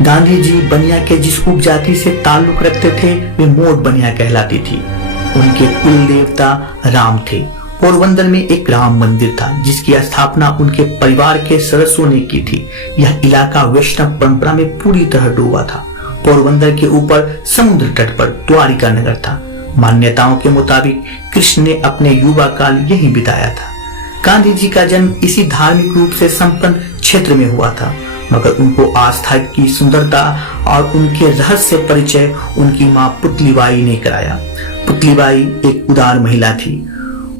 गांधी जी बनिया के जिस उपजाति से ताल्लुक रखते थे वे मोट बनिया कहलाती थी। उनके कुल देवता राम थे। पोरबंदर में एक राम मंदिर था जिसकी स्थापना उनके परिवार के सदस्यों ने की थी। यह इलाका वैष्णव परंपरा में पूरी तरह डूबा था। पोरबंदर के ऊपर समुद्र तट पर द्वारिका नगर था। मान्यताओं के मुताबिक कृष्ण ने अपने युवा काल यहीं बिताया था। गांधी जी का जन्म इसी धार्मिक रूप से संपन्न क्षेत्र में हुआ था, मगर उनको आस्था की सुंदरता और उनके रहस्य परिचय उनकी मां पुतलीबाई ने कराया। पुतलीबाई एक उदार महिला थी।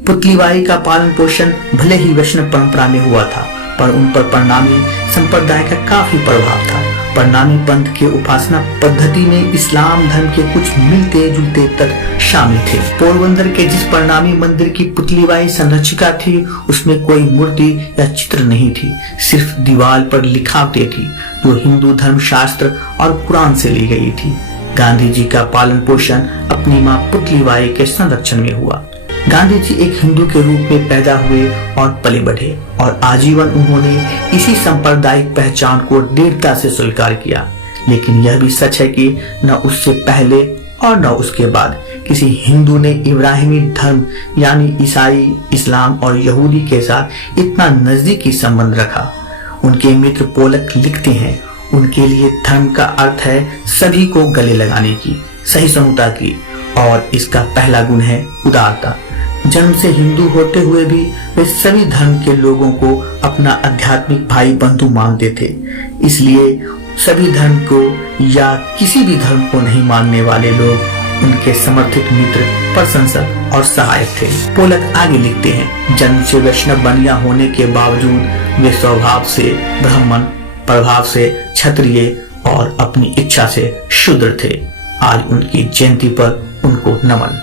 पुतलीबाई का पालन पोषण भले ही वैष्णव परंपरा में हुआ था, पर उन पर परिणामी संप्रदाय का काफी प्रभाव था। परिणामी पंथ के उपासना पद्धति में इस्लाम धर्म के कुछ मिलते जुलते तत्व शामिल थे। पोरबंदर के जिस परिणामी मंदिर की पुतलीबाई संरक्षिका थी उसमें कोई मूर्ति या चित्र नहीं थी, सिर्फ दीवार पर लिखावटें थी जो हिंदू धर्म शास्त्र और कुरान से ली गई थी। गांधी जी का पालन पोषण अपनी मां पुतलीबाई के संरक्षण में हुआ। गांधी जी एक हिंदू के रूप में पैदा हुए और पले बढ़े और आजीवन उन्होंने इसी सांप्रदायिक पहचान को दृढ़ता से स्वीकार किया। लेकिन यह भी सच है कि न उससे पहले और न उसके बाद किसी हिंदू ने इब्राहिमी धर्म यानी ईसाई, इस्लाम और यहूदी के साथ इतना नजदीकी संबंध रखा। उनके मित्र पोलक लिखते हैं, उनके लिए धर्म का अर्थ है सभी को गले लगाने की, सहिष्णुता की, और इसका पहला गुण है उदारता। जन्म से हिंदू होते हुए भी वे सभी धर्म के लोगों को अपना आध्यात्मिक भाई बंधु मानते थे। इसलिए सभी धर्म को या किसी भी धर्म को नहीं मानने वाले लोग उनके समर्थित मित्र, प्रशंसक और सहायक थे। पोलक आगे लिखते हैं, जन्म से वैष्णव बनिया होने के बावजूद वे स्वभाव से ब्राह्मण, प्रभाव से क्षत्रिय और अपनी इच्छा से शूद्र थे। आज उनकी जयंती पर उनको नमन।